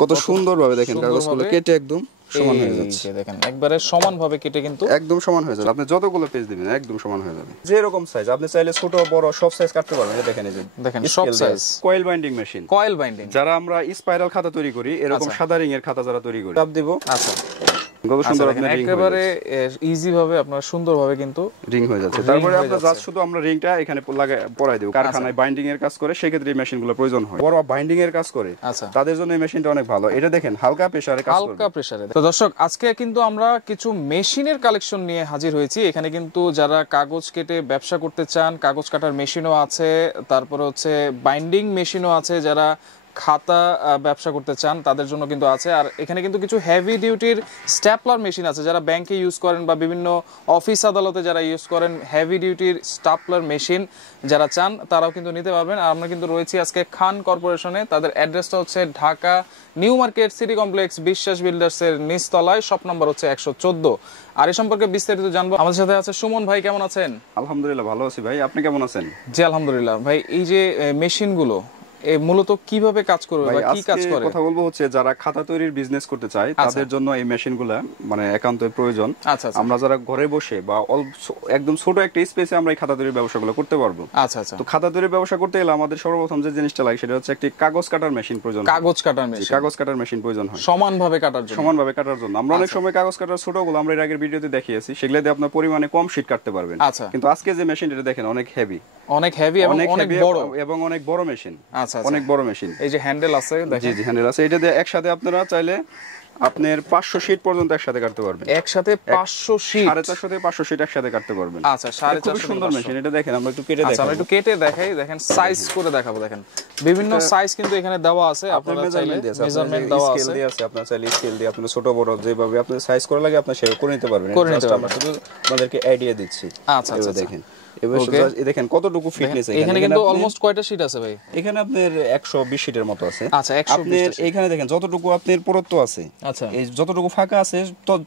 কত সুন্দরভাবে দেখেন কাগজগুলো কেটে একদম সমান হয়ে যাচ্ছে। দেখেন একবারে সমানভাবে কেটে কিন্তু একদম সমান হয়ে যাবে। আপনি যতগুলো পেজ দিবেন একদম সমান হয়ে যাবে। যে এরকম সাইজ আপনি চাইলে ছোট বড় সব সাইজ কাটতে পারবেন। এই দেখেন, এই যে দেখেন সব size. Coil binding machine, coil binding. যারা আমরা স্পাইরাল খাতা তৈরি করি, এরকম সাদা রিং এর খাতা যারা তৈরি করি, চাপ দিব। আচ্ছা, কত সুন্দর আপনি রিং একেবারে ইজি ভাবে আপনারা সুন্দরভাবে কিন্তু রিং হয়ে যাচ্ছে। তারপরে আপনারা জাস্ট শুধু আমরা রিংটা এখানে লাগায় পরাই দেব। কারখানায় বাইন্ডিং এর কাজ করে, সেই ক্ষেত্রে এই মেশিনগুলো প্রয়োজন হয়। বড় বাইন্ডিং এর কাজ করে, তাদের জন্য এই মেশিনটা অনেক ভালো। এটা দেখেন হালকা প্রেসারে কাজ করে, হালকা প্রেসারে। তো দর্শক, আজকে কিন্তু আমরা কিছু মেশিনের কালেকশন নিয়ে হাজির হয়েছি। এখানে কিন্তু যারা কাগজ কেটে ব্যবসা করতে চান, কাগজ কাটার মেশিনও আছে, তারপরে হচ্ছে বাইন্ডিং মেশিনও আছে, যারা খাতা ব্যবসা করতে চান তাদের জন্য কিন্তু আছে। আর এখানে কিন্তু কিছু হেভি ডিউটির স্ট্যাপলার মেশিন আছে, যারা ব্যাংকে ইউজ করেন বা বিভিন্ন অফিস আদালতে যারা ইউজ করেন হেভি ডিউটির স্ট্যাপলার মেশিন যারা চান তারাও কিন্তু নিতে পারবেন। আর আমরা কিন্তু রয়েছি আজকে খান কর্পোরেশনে। তাদের অ্যাড্রেসটা হচ্ছে Dhaka new market city complex, বিশ্বাস বিল্ডার্সের নিচতলায়, শপ নাম্বার হচ্ছে 114। আর এই সম্পর্কে বিস্তারিত জানবো। আমাদের সাথে আছে সুমন ভাই। কেমন আছেন? আলহামদুলিল্লাহ ভালো আছি ভাই, আপনি কেমন আছেন? জি আলহামদুলিল্লাহ। ভাই, এই যে মেশিনগুলো মূলত কিভাবে কাজ করবে বা কি কাজ করে? কথা বলবো হচ্ছে যারা খাতা তৈরির বিজনেস করতে চায় তাদের জন্য এই মেশিনগুলো মানে একান্তই প্রয়োজন। আমরা যারা ঘরে বসে বা একদম ছোট একটা স্পেসে আমরা এই খাতা তৈরির ব্যবসাগুলো করতে পারবো। আচ্ছা আচ্ছা। তো খাতা তৈরির ব্যবসা করতে গেলে আমাদের সর্বপ্রথম যে জিনিসটা লাগে সেটা হচ্ছে একটি কাগজ কাটার মেশিন প্রয়োজন। কাগজ কাটার মেশিন, কাগজ কাটার মেশিন প্রয়োজন হয় সমানভাবে কাটার জন্য। সমানভাবে কাটার জন্য আমরা অনেক সময় কাগজ কাটার ছোটগুলো আমরা এর আগের ভিডিওতে দেখিয়েছি, সেগুলো দিয়ে আপনার পরিমাণে কম শীট কাটতে পারবেন। আচ্ছা। কিন্তু আজকে যে মেশিনটা দেখেন অনেক হেভি, অনেক হেভি এবং অনেক বড় এবং অনেক বড় মেশিন। আচ্ছা, অনেক বড় মেশিন। এই যে হ্যান্ডেল আছে দেখেন। জি হ্যান্ডেল আছে। এটা দিয়ে একসাথে আপনারা চাইলে আপনার 500 শীট পর্যন্ত একসাথে কাটতে পারবেন। একসাথে 500 শীট, 450 থেকে 500 শীট একসাথে কাটতে পারবেন। আচ্ছা, 450। খুব সুন্দর মেশিন। এটা দেখেন, আমরা একটু কেটে দেখাবো। আচ্ছা, আমরা একটু কেটে দেখাই। দেখেন সাইজ করে দেখাবো। দেখেন বিভিন্ন সাইজ কিন্তু এখানে দেওয়া আছে, আপনারা চাইলে মেজারমেন্ট দেওয়া আছে, স্কেল দিয়ে আছে। আপনারা চাইলে স্কেল দিয়ে আপনারা ছোট বড় যেভাবে আপনাদের সাইজ করা লাগে আপনারা সেভাবে করে নিতে পারবেন। আমরা শুধু আপনাদেরকে আইডিয়া দিচ্ছি। আচ্ছা আচ্ছা, দেখেন দেখেন কতটুকু ফিটনেস। এখানে কিন্তু অলমোস্ট কয়টা শীট আছে ভাই? এখানে আপনার 120 শীটের মতো আছে। আচ্ছা, 120। এখানে দেখেন যতটুকু আপনার পুরুত্ব আছে, আচ্ছা, এই যতটুকু ফাঁকা আছে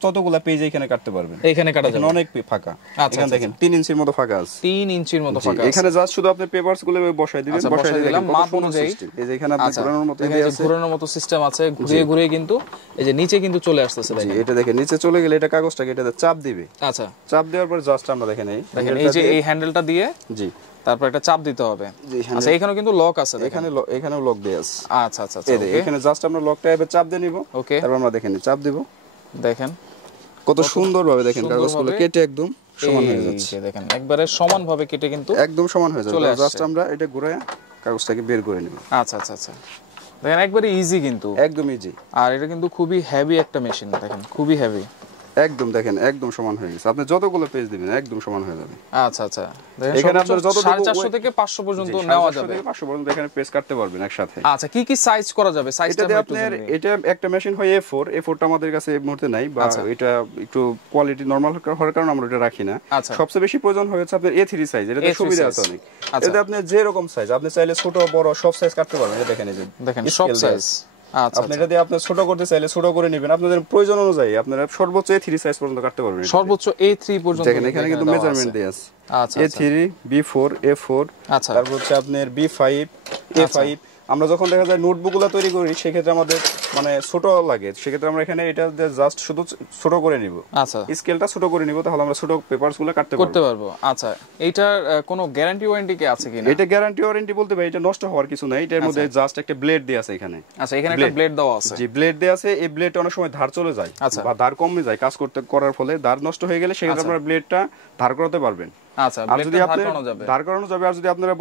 ততগুলা পেজ এখানে কাটতে পারবেন। এখানে কাটা যাবে, অনেক ফাঁকা। এখানে দেখেন 3 ইঞ্চির মতো ফাঁকা আছে। 3 ইঞ্চির মতো ফাঁকা আছে। এখানে জাস্ট শুধু আপনি পেপারস গুলো বসায় দিবেন। বসায় দিলাম মাপ অনুযায়ী। এই যে এখানে আপনি ঘোরানোর মতো ঘোরানোর মতো সিস্টেম আছে। ঘুরিয়ে ঘুরিয়ে কিন্তু এই যে নিচে কিন্তু চলে আসতেছে। দেখেন এটা দেখেন নিচে চলে গেলে এটা কাগজটাকে এটাতে চাপ দিবে। আচ্ছা, চাপ দেওয়ার পর জাস্ট আমরা দেখেন এই যে এই হ্যান্ডেলটা দিয়ে জি তারপর একটা চাপ দিতে হবে। আচ্ছা, এখানেও কিন্তু লক আছে। এখানেও লক দেয়া আছে। আচ্ছা আচ্ছা, এখানে জাস্ট আমরা লকটা এভাবে চাপ দিয়ে নিব। ওকে, তারপর আমরা দেখেন চাপ দিব। দেখেন কত সুন্দরভাবে দেখেন কাগজগুলো কেটে একদম সমান হয়ে যাচ্ছে। দেখেন একবারে সমানভাবে কেটে কিন্তু একদম সমান হয়ে যাবে। জাস্ট আমরা এটা ঘুরায় কাগজটাকে বের করে নিব। আচ্ছা আচ্ছা আচ্ছা, দেখেন একবারে ইজি, কিন্তু একদম ইজি। আর এটা কিন্তু খুবই হেভি একটা মেশিন। দেখেন খুবই হেভি একদম। দেখেন একদম সমান হয়ে গেছে। আপনি যতগুলো পেজ দিবেন একদম সমান হয়ে যাবে। আচ্ছা আচ্ছা, এখানে আপনারা যতটুকু 450 থেকে 500 পর্যন্ত নেওয়া যাবে। 450 থেকে 500 পর্যন্ত এখানে পেজ কাটতে পারবেন একসাথে। আচ্ছা, কি কি সাইজ করা যাবে? সাইজটা আপনার এটা একটা মেশিন হয় A4। A4টা আমাদের কাছে এই মুহূর্তে নাই, বা এটা একটু কোয়ালিটি নরমাল হওয়ার কারণে আমরা এটা রাখি না। সবচেয়ে বেশি প্রয়োজন হচ্ছে আপনার A3 সাইজ। এটাতে সুবিধা আছে অনেক। এটাতে আপনি যে রকম সাইজ আপনি চাইলে ছোট বড় সব সাইজ কাটতে পারবেন। এটা দেখেন, এই যে দেখেন সব সাইজ। আচ্ছা, আপনি এটা দিয়ে আপনি ছোট করতে চাইলে ছোট করে নেবেন। আপনাদের প্রয়োজন অনুযায়ী আপনারা সর্বোচ্চ A3 সাইজ পর্যন্ত কাটতে পারবেন। সর্বোচ্চ A3 পর্যন্ত। দেখেন এখানে কিন্তু মেজারমেন্ট দেয়া আছে। আচ্ছা, A3, B4, A4, তারপর হচ্ছে আপনার B5, A5। আমরা যখন দেখা যায় নোটবুকগুলো তৈরি করি সেক্ষেত্রে আমাদের মানে ছোট লাগে, সেক্ষেত্রে আমরা এখানে এটা জাস্ট শুধু ছোট করে নিব। আচ্ছা, স্কেলটা ছোট করে নিব, তাহলে আমরা ছোট পেপারসগুলো করতে পারবো। আচ্ছা, এইটার কোনো গ্যারান্টি ওয়ারেন্টি কি আছে কিনা? এটা গ্যারান্টি ওয়ারেন্টি বলতে ভাই এটা নষ্ট হওয়ার কিছু নাই। এটার মধ্যে জাস্ট একটা ব্লেড দেয়া আছে এখানে। আচ্ছা, এখানে একটা ব্লেড দেওয়া আছে। জি, ব্লেড দেয়া আছে। এই ব্লেডটা অনেক সময় ধার চলে যায় বা ধার কমে যায় কাজ করার ফলে। ধার নষ্ট হয়ে গেলে সেক্ষেত্রে আপনারা ব্লেডটা ধার করাতে পারবেন। আচ্ছা, ব্লেডটা ধার করানো যাবে। আর যদি আপনারা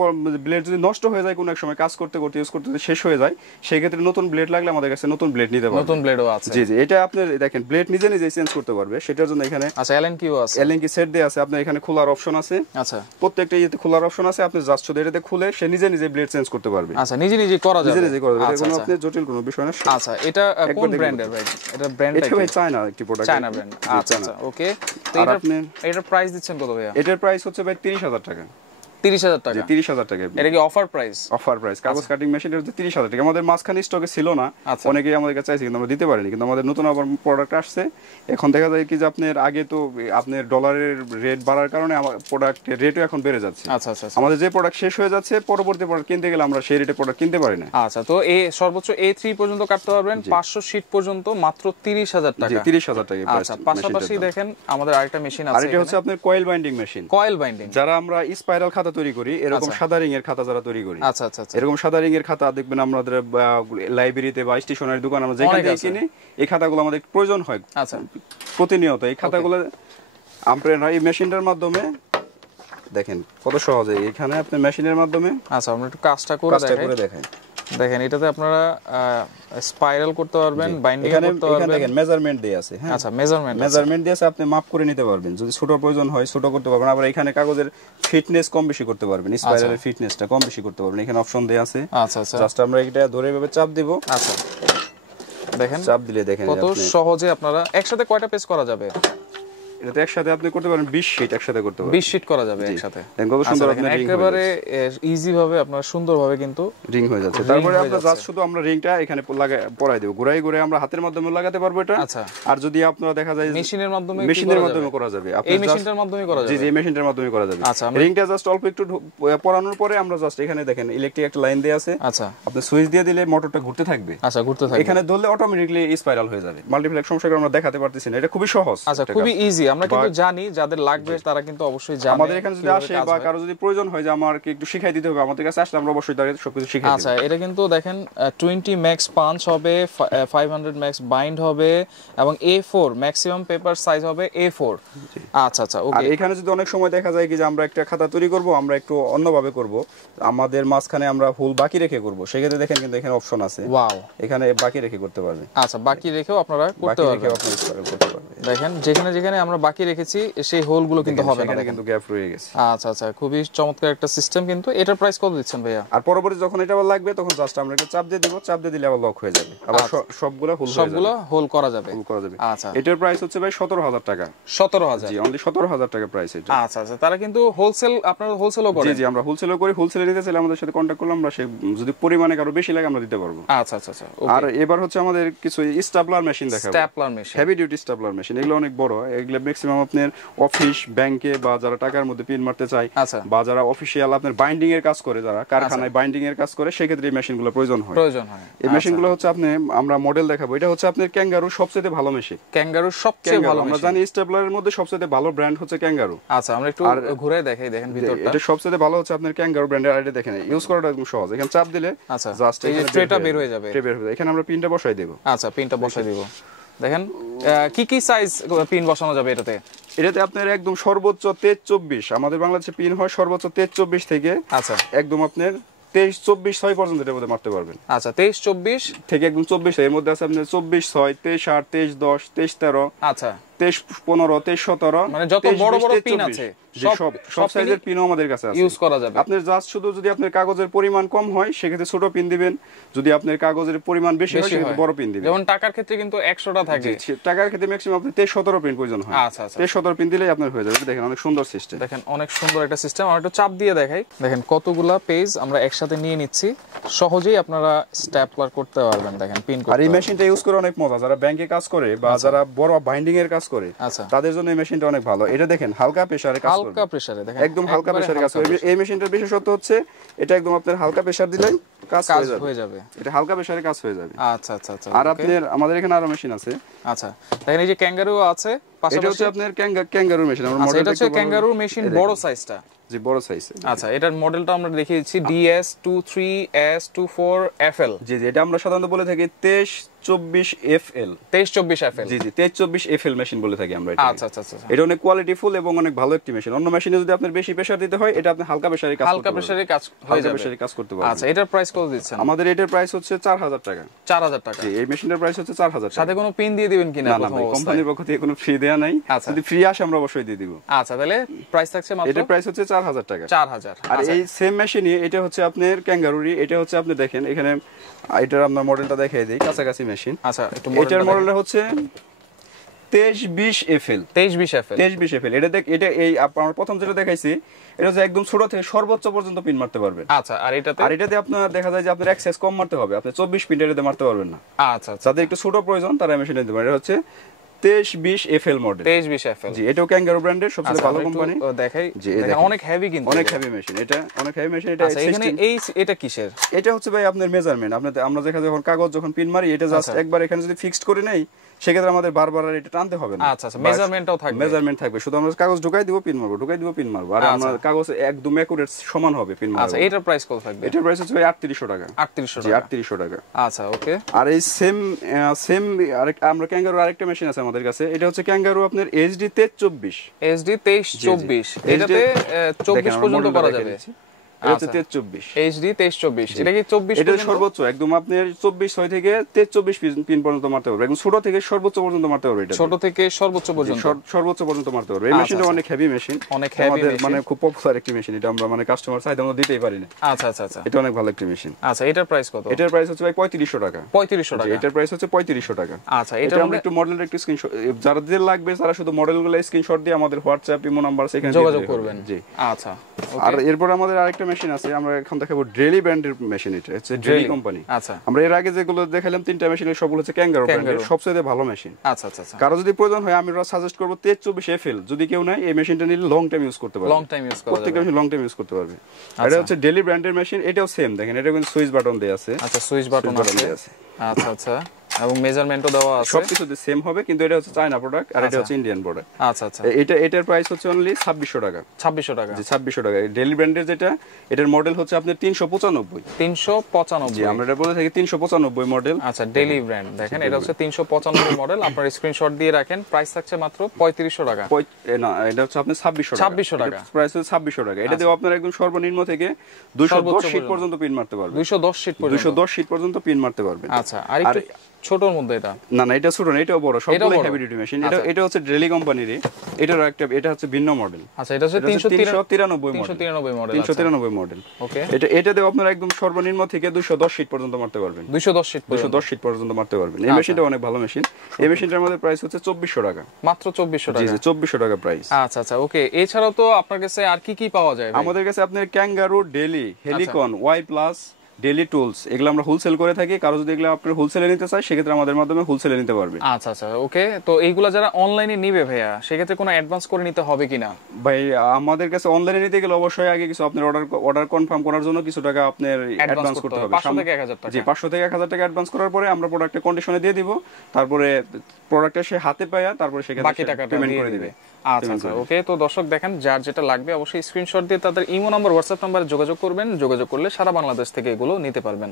ব্লেড যদি নষ্ট হয়ে যায় কোনো এক সময় কাজ করতে করতে ইউজ করতে শেষ হয়ে যায়, সেই ক্ষেত্রে নতুন ব্লেড লাগলে আমাদের কাছে নতুন ব্লেড নিতে পারবেন। নতুন ব্লেডও আছে। জি জি, এটা আপনি দেখেন ব্লেড নিজে নিজে চেঞ্জ করতে পারবে। সেটার জন্য এখানে আচ্ছা এলএন কিও আছে। এলএন কি সেট দেয়া আছে। আপনার এখানে খোলার অপশন আছে। আচ্ছা, প্রত্যেকটা ইয়েতে খোলার অপশন আছে। আপনি জাস্ট শুধু এটাতে খুলে সে নিজে নিজে ব্লেড চেঞ্জ করতে পারবে। আচ্ছা, নিজে নিজে করা যাবে। নিজে নিজে করা যাবে। এটা কোনো আপনি জটিল কোনো বিষয় না। আচ্ছা, এটা কোন ব্র্যান্ডের ভাই? এটা ব্র্যান্ডটা কি? এটা চায়না একটি প্রোডাক্ট। China brand. আচ্ছা আচ্ছা, ওকে। তো এটার প্রাইস দিচ্ছেন কত ভাইয়া? এটার প্রাইস হচ্ছে ভাই 30,000 টাকা। 30,000 টাকা। 30,000 টাকা। এটা কি অফার প্রাইস? Offer price. কাগজ কাটিং মেশিনের হচ্ছে 30,000 টাকা। আমাদের মাঝখানে স্টকে ছিল না, অনেকেই আমাদের কাছে চাইছে কিন্তু আমরা দিতে পারিনি। কিন্তু আমাদের নতুন আবার প্রোডাক্ট আসছে। এখন দেখা যায় কি যে আপনার আগে তো আপনার ডলারের রেট বাড়ার কারণে আমার প্রোডাক্টের রেটও এখন বেড়ে যাচ্ছে। আচ্ছা আচ্ছা। আমাদের যে প্রোডাক্ট শেষ হয়ে যাচ্ছে, পরবর্তী প্রোডাক্ট কিনতে গেলে আমরা সেই রেটে প্রোডাক্ট কিনতে পারি না। আচ্ছা, তো এই সর্বোচ্চ A3 পর্যন্ত কাটতে পারবেন, 500 শীট পর্যন্ত মাত্র 30,000 টাকা। 30,000 টাকা। আচ্ছা, পাশাপাশি দেখেন আমাদের আরেকটা মেশিন আছে। আরেকটা হচ্ছে আপনার coil binding machine. Coil binding, যারা আমরা স্পাইরাল খাতা তৈরি করি, এরকম সাদা রিং এর খাতা যারা তৈরি করি। আচ্ছা আচ্ছা। এরকম সাদা রিং এর খাতা দেখবেন আমাদের লাইব্রেরিতে বা স্টেশনারি দোকান আমরা যেখানে কিনি, এই খাতাগুলো আমাদের প্রয়োজন হয়। আচ্ছা, প্রতিনিয়ত এই খাতাগুলো আমরা এই মেশিনটার মাধ্যমে দেখেন কত সহজে এখানে আপনি মেশিনের মাধ্যমে। আচ্ছা, আমরা একটু কাজটা করে দেখাই। দেখেন এটাতে আপনারা স্পাইরাল করতে পারবেন, বাইন্ডিং করতে পারবেন। এখানে দেখেন মেজারমেন্ট দেয়া আছে। হ্যাঁ, আচ্ছা, মেজারমেন্ট দিয়ে আছে, আপনি মাপ করে নিতে পারবেন। যদি ছোট প্রয়োজন হয় ছোট করতে পারবেন। আবার এখানে কাগজের ফিটনেস কম বেশি করতে পারবেন, স্পাইরালের ফিটনেসটা কম বেশি করতে পারবেন। এখানে অপশন দেয়া আছে। আচ্ছা আচ্ছা, জাস্ট আমরা এটা ধরে এভাবে চাপ দিব। আচ্ছা, দেখেন চাপ দিলে দেখেন কত সহজে আপনারা একসাথে কয়টা পেজ করা যাবে। এটাতে একসাথে আপনি করতে পারেন 20 শীট একসাথে করতে পারবেন। 20 শীট করা যাবে একসাথে। দেখেন কত সুন্দর আপনি রিং একেবারে ইজি ভাবে আপনারা সুন্দরভাবে কিন্তু রিং হয়ে যাচ্ছে। তারপরে আমরা জাস্ট শুধু আমরা রিংটা এখানে পরাই দেব, ঘুরাই ঘুরাই আমরা হাতের মাধ্যমে লাগাতে পারবো এটা। আচ্ছা, আর যদি আপনারা দেখা যায় মেশিনের মাধ্যমে করা যাবে, এই মেশিনটার মাধ্যমে করা যাবে। জি জি, এই মেশিনটার মাধ্যমে করা যাবে। আচ্ছা, রিংটা জাস্ট অল্প একটু পরানোর পরে আমরা জাস্ট এখানে দেখেন ইলেকট্রিক একটা লাইন দেয়া আছে। আচ্ছা, আপনি সুইচ দিয়ে দিলে মোটরটা ঘুরতে থাকবে। আচ্ছা, ঘুরতে থাকবে। এখানে ধরলে অটোমেটিক্যালি স্পাইরাল হয়ে যাবে। মাল্টিপ্লেক্স সমস্যা আমরা দেখাতে পারতেছি না, এটা খুবই সহজ। আচ্ছা, খুবই ইজি। আমরা কিন্তু জানি যাদের লাগবে তারা কিন্তু অবশ্যই জানে। আমাদের এখানে যদি আসে বা কারো যদি প্রয়োজন হয় যে আমাকে একটু শিখাই দিতে হবে, আমাদের কাছে আসলে আমরা অবশ্যই তাকে সবকিছু শিখাই দেব। আচ্ছা, এটা কিন্তু দেখেন 20 ম্যাক্স পাঞ্চ হবে, 500 ম্যাক্স বাইন্ড হবে এবং A4 ম্যাক্সিমাম পেপার সাইজ হবে A4। আচ্ছা আচ্ছা, ওকে। আর এখানে যদি অনেক সময় দেখা যায় কি যে আমরা একটা খাতা তৈরি করব, আমরা একটু অন্যভাবে করব, আমাদের মাঝখানে আমরা হোল বাকি রেখে করব, সেক্ষেত্রে দেখেন কিন্তু এখানে অপশন আছে। ওয়াও, এখানে বাকি রেখে করতে পারবেন। আচ্ছা, বাকি রেখেও আপনারা করতে পারবেন। দেখেন যেখানে যেখানে আমরা বাকি রেখেছি সেই হোলগুলো কিন্তু হবে না, এখানে কিন্তু গ্যাপ রয়ে গেছে। আচ্ছা আচ্ছা, খুবই চমৎকার একটা সিস্টেম। কিন্তু এটার প্রাইস কত দিচ্ছেন ভাইয়া? আর পরবর্তী যখন এটা আবার লাগবে তখন জাস্ট আমরা এটা চাপ দিয়ে দেব, চাপ দিয়ে দিলে আবার লক হয়ে যাবে, আবার সবগুলো হোল করা যাবে। আচ্ছা, এটার প্রাইস হচ্ছে ভাই 17,000 টাকা। 17,000? জি, অনলি 17,000 টাকা প্রাইস এটা। আচ্ছা আচ্ছা, তারা কিন্তু হোলসেল, আপনারা হোলসেলও করেন? জি জি, আমরা হোলসেলও করি। হোলসেলে নিতে চাইলে আমাদের সাথে কন্টাক্ট করলে আমরা যদি পরিমাণে কারো বেশি লাগে আমরা দিতে পারবো। আচ্ছা আচ্ছা আচ্ছা। আর এবার হচ্ছে আমাদের কিছু স্টাপলার মেশিন দেখাবো। Stapler machine, heavy duty stapler machine. এগুলো অনেক বড়, এগুলো ম্যাক্সিমাম আপনার অফিস, ব্যাংকে বা যারা টাকার মধ্যে পিন মারতে চায়, বা যারা অফিশিয়াল আপনার বাইন্ডিং এর কাজ করে, যারা কারখানায় বাইন্ডিং এর কাজ করে, সেক্ষেত্রে এই মেশিনগুলো প্রয়োজন হয়। এই মেশিনগুলো হচ্ছে আপনি আমরা মডেল দেখাবো। এটা হচ্ছে আপনার ক্যাঙ্গারু সবচেয়ে ভালো মেশিন। ক্যাঙ্গারু সবচেয়ে ভালো মেশিন। আমরা জানি স্টাপলারের মধ্যে সবচেয়ে ভালো ব্র্যান্ড হচ্ছে ক্যাঙ্গারু। আচ্ছা, আমরা একটু ঘুরে দেখাই। দেখেন ভিতরটা, এটা সবচেয়ে ভালো হচ্ছে আপনার ক্যাঙ্গারু ব্র্যান্ডের। আইডি দেখেন, ইউজ করাটা একদম সহজ। এখানে চাপ দিলে জাস্ট এই যে ট্রেটা বের হয়ে যাবে। এখানে আমরা পিনটা বসাই দেব। আচ্ছা, পিনটা বসাই দেব। দেখেন কি কি সাইজ পিন বসানো যাবে এটাতে? এটাতে আপনার একদম সর্বোচ্চ 23-24, আমাদের বাংলাদেশে পিন হয় সর্বোচ্চ 23-24 থেকে। আচ্ছা, একদম আপনার 23-24-6 পর্যন্ত এটার মধ্যে মারতে পারবেন। আচ্ছা, 23-24 থেকে একদম 24, এর মধ্যে আছে আপনার 24-6, 23-8, 23-10, 23-13। আচ্ছা, 23-15, 23-17, মানে যত বড় বড় পিন আছে সব সাইজের পিনও আমাদের কাছে আছে, ইউজ করা যাবে। আপনার জাস্ট শুধু যদি আপনার কাগজের পরিমাণ কম হয় সেক্ষেত্রে ছোট পিন দিবেন, যদি আপনার কাগজের পরিমাণ বেশি হয় সেক্ষেত্রে বড় পিন দিবেন। যেমন টাকার ক্ষেত্রে কিন্তু 100টা থাকে, টাকার ক্ষেত্রে ম্যাক্সিমাম আপনি 23-17 পিন প্রয়োজন হয়। আচ্ছা আচ্ছা, 23-17 পিন দিলেই আপনার হয়ে যাবে। দেখেন অনেক সুন্দর সিস্টেম, দেখেন অনেক সুন্দর একটা সিস্টেম। আমরা একটু চাপ দিয়ে দেখাই। দেখেন কতগুলা পেজ আমরা একসাথে নিয়ে নিচ্ছি, সহজেই আপনারা স্ট্যাপলার করতে পারবেন। দেখেন পিন করতে। আর এই মেশিনটা ইউজ করে অনেক মজা, যারা ব্যাংকে কাজ করে বা যারা বড় বাইন্ডিং এর কাজ করে, আচ্ছা, তাদের জন্য এই মেশিনটা অনেক ভালো। এটা দেখেন হালকা প্রেসারে কাজ করবে, হালকা প্রেসারে, দেখেন একদম হালকা প্রেসারে কাজ করবে। এই মেশিনটার বিশেষত্ব হচ্ছে এটা একদম আপনার হালকা প্রেসার দিলেই কাজ হয়ে যাবে। এটা হালকা প্রেসারে কাজ হয়ে যাবে। আচ্ছা আচ্ছা আচ্ছা। আর আপনার আমাদের এখানে আরো মেশিন আছে। আচ্ছা, দেখেন এই যে ক্যাঙ্গারু আছে, এটা হচ্ছে আপনার ক্যাঙ্গারু মেশিন। আমরা মডেলটা হচ্ছে ক্যাঙ্গারু মেশিন, বড় সাইজটা। জি, বড় সাইজ। আচ্ছা, এটার মডেলটা আমরা দেখিয়ে দিচ্ছি DS23S24FL। জি জি, এটা আমরা সাধারণত বলে থাকি 23-24FL। 23-24FL, জি জি, 23-24FL মেশিন বলে থাকি আমরা। আচ্ছা আচ্ছা আচ্ছা, এটা অনেক কোয়ালিটিফুল এবং অনেক ভালো একটি মেশিন। অন্য মেশিনে যদি আপনার বেশি প্রেসার দিতে হয়, এটা আপনি হালকা প্রেসারে কাজ করতে পারবেন। আচ্ছা, এটার প্রাইস কত দিচ্ছেন? আমাদের এটার প্রাইস হচ্ছে 4,000 টাকা। 4,000 টাকা? জি, এই মেশিনের প্রাইস হচ্ছে 4,000 টাকা। সাথে কোনো পিন দিয়ে দিবেন কিনা? না না, কোম্পানির পক্ষ থেকে কোনো ফ্রি দেয়া নাই। যদি ফ্রি আসে আমরা অবশ্যই দিয়ে দিব। আচ্ছা, তাহলে প্রাইস থাকছে মাত্র, এটার প্রাইস হচ্ছে 4,000 টাকা। 4,000। আর এই সেম মেশিনই এটা হচ্ছে আপনার ক্যাঙ্গারুরি। এটা হচ্ছে আপনি দেখেন এখানে, এটার আপনার মডেলটা দেখিয়ে দেই, কাছাকাছি মেশিন। আচ্ছা, একটু এটার মডেলটা হচ্ছে 2320 FL 2320 FL এটা এই আমরা প্রথম যেটা দেখাইছি এটা হচ্ছে একদম ছোট থেকে সর্বোচ্চ পর্যন্ত পিন মারতে পারবেন। আচ্ছা, আর এটাতে আপনার দেখা যায় যে আপনার এক্সেস কম মারতে হবে, আপনি 24 পিন এটাতে মারতে পারবেন না। আচ্ছা, যাদের একটু ছোট প্রয়োজন তারা মেশিন নিতে পারে। এটা হচ্ছে 2320 FL মডেল। 2320 FL, জি, এটাও ক্যাঙ্গারু ব্র্যান্ডের সবচেয়ে ভালো কোম্পানি। দেখাই, অনেক হেভি, কিন্তু অনেক হেভি মেশিন এটা, অনেক হেভি মেশিন এটা। এখানে এটা কিসের? এটা হচ্ছে ভাই আপনার মেজারমেন্ট। আমরা যখন কাগজ যখন পিন মারি এটা জাস্ট একবার এখানে যদি ফিক্সড করে নেই সেক্ষেত্রে আমাদের বারবার আর এটা টানতে হবে না। আচ্ছা, মেজারমেন্টটাও থাকবে, মেজারমেন্ট থাকবে, শুধু আমরা কাগজ ঢুকাই দিব পিন মারবো, ঢুকাই দিব পিন মারবো, আর আমরা কাগজ একদম একুরেট সমান হবে পিন মারবো। আচ্ছা, এটার প্রাইস কত থাকবে? এটার প্রাইস হচ্ছে 3800 টাকা। 3800 টাকা। আচ্ছা, ওকে। আর এই সেম আমরা ক্যাঙ্গারু আরেকটা মেশিন আছে আমাদের কাছে, এটা হচ্ছে ক্যাঙ্গারু আপনার HD 2324। এটাতে 24 পর্যন্ত করা যাবে। এটা হচ্ছে 2324 HD 2324। এটা কি 24? এটা সর্বোচ্চ একদম আপনি 24 থেকে 2324 পিন পর্যন্ত মারতে পারবেন। একদম ছোট থেকে সর্বোচ্চ পর্যন্ত মারতে পারবেন। এটা ছোট থেকে সর্বোচ্চ পর্যন্ত মারতে পারবেন। এই মেশিনটা অনেক হেভি মেশিন, আমাদের মানে খুব পপুলার একটি মেশিন। এটা আমরা মানে কাস্টমার চাইতে আমরা দিতেই পারি না। আচ্ছা, এটা অনেক ভালো একটি মেশিন। আচ্ছা, এটার প্রাইস কত? এটার প্রাইস হচ্ছে ভাই 3500 টাকা। 3500 টাকা। এটার প্রাইস হচ্ছে 3500 টাকা। আচ্ছা, এটা আমরা একটু মডেলের একটু স্ক্রিনশট, যাদের লাগবে তারা শুধু মডেলগুলো স্ক্রিনশট দিয়ে আমাদের হোয়াটসঅ্যাপ ইমো নাম্বার সেখানে যোগাযোগ করবেন। জি, আচ্ছা। আর এরপর আমাদের আরেকটা মেশিন আছে, আমরা এখন দেখাবো ড্রেলি ব্র্যান্ডের মেশিন। এটা হচ্ছে ড্রেলি কোম্পানি। আচ্ছা, আমরা এর আগে যেগুলো দেখালাম তিনটা মেশিনের সবগুলো হচ্ছে ক্যাঙ্গারু ব্র্যান্ডের সবচেয়ে ভালো মেশিন। আচ্ছা, কারো যদি প্রয়োজন হয় আমি সাজেস্ট করব 2324 FL। যদি কেউ নাই এই মেশিনটা নিলে লং টাইম ইউজ করতে পারবে, প্রত্যেকটা মেশিন লং টাইম ইউজ করতে পারবে। এটা হচ্ছে ডেলি ব্র্যান্ডের মেশিন, এটাও সেম দেখেন, এটা কিন্তু সুইচ বাটন দেয়া আছে। আচ্ছা, সুইচ বাটন আছে। আচ্ছা, এবং মেজারমেন্টও দেওয়া আছে, সবকিছু সেম হবে, কিন্তু এটা হচ্ছে চায়না প্রোডাক্ট আর এটা হচ্ছে ইন্ডিয়ান প্রোডাক্ট। আচ্ছা, এটার প্রাইস হচ্ছে অনলি 2600 টাকা। 2600 টাকা। জি, 2600 টাকা। ডেলি ব্র্যান্ডের যেটা, এটার মডেল হচ্ছে আপনার 395। জি, আমরা এটা বলে থাকি 395 মডেল। আচ্ছা, ডেলি ব্র্যান্ড দেখেন, এটা হচ্ছে 395 মডেল। আপনার স্ক্রিনশট দিয়ে রাখেন। প্রাইস থাকছে মাত্র 3500 টাকা। না, এটা হচ্ছে আপনার 2600 টাকা। প্রাইস হচ্ছে 2600 টাকা। এটা দিয়ে আপনার একদম সর্বনিম্ন থেকে 210 শীট পর্যন্ত পিন মারতে পারবেন। 210 শীট পর্যন্ত পিন মারতে পারবেন। আচ্ছা, আর একটু ছোটর মধ্যে এটা না, এটা ছোট না, এটাও বড়, সবগুলো হেভি ডিউটি মেশিন। এটা হচ্ছে ড্রেলি কোম্পানির, এটারও একটা, এটা হচ্ছে ভিন্ন মডেল। আচ্ছা, এটা হচ্ছে 393 মডেল। ওকে, এটা দিয়ে আপনারা একদম সর্বনিম্ন থেকে 210 শীট পর্যন্ত মারতে পারবেন। 210 শীট পর্যন্ত মারতে পারবেন। এই মেশিনটা অনেক ভালো মেশিন। এই মেশিনটার মধ্যে প্রাইস হচ্ছে 2400 টাকা। মাত্র 2400 টাকা। জি, 2400 টাকা প্রাইস। আচ্ছা, ওকে। এছাড়াও তো আপনার কাছে আর কি পাওয়া যায়? আমাদের কাছে আপনার Kangaroo, Deli, Helicon, Y plus, Deli tools, এগুলো আমরা হোলসেল করে থাকি। কারো যদি এগুলো আপনি হোলসেলে নিতে চায় সেক্ষেত্রে আমাদের মাধ্যমে হোলসেলে নিতে পারবে। আচ্ছা, ওকে। তো এইগুলা যারা অনলাইনে নিবে ভাইয়া, সেক্ষেত্রে কোনো অ্যাডভান্স করে নিতে হবে কিনা? ভাই, আমাদের কাছে অনলাইনে নিতে গেলে অবশ্যই আগে কিছু আপনার অর্ডার কনফার্ম করার জন্য কিছু টাকা আপনার অ্যাডভান্স করতে হবে। 500 থেকে 1000 টাকা। জি, 500 থেকে 1000 টাকা অ্যাডভান্স করার পরে আমরা প্রোডাক্টের কন্ডিশনে দিয়ে দিব। তারপরে প্রোডাক্টটা সে হাতে পায়, তারপরে সেখানে বাকি টাকা পেমেন্ট করে দিবে। আচ্ছা, ওকে। তো দর্শক দেখেন, যার যেটা লাগবে অবশ্যই স্ক্রিনশট দিয়ে তাদের ইমো নাম্বার, হোয়াটসঅ্যাপ নাম্বারে যোগাযোগ করবেন। যোগাযোগ করলে সারা বাংলাদেশ থেকে এগুলো নিতে পারবেন।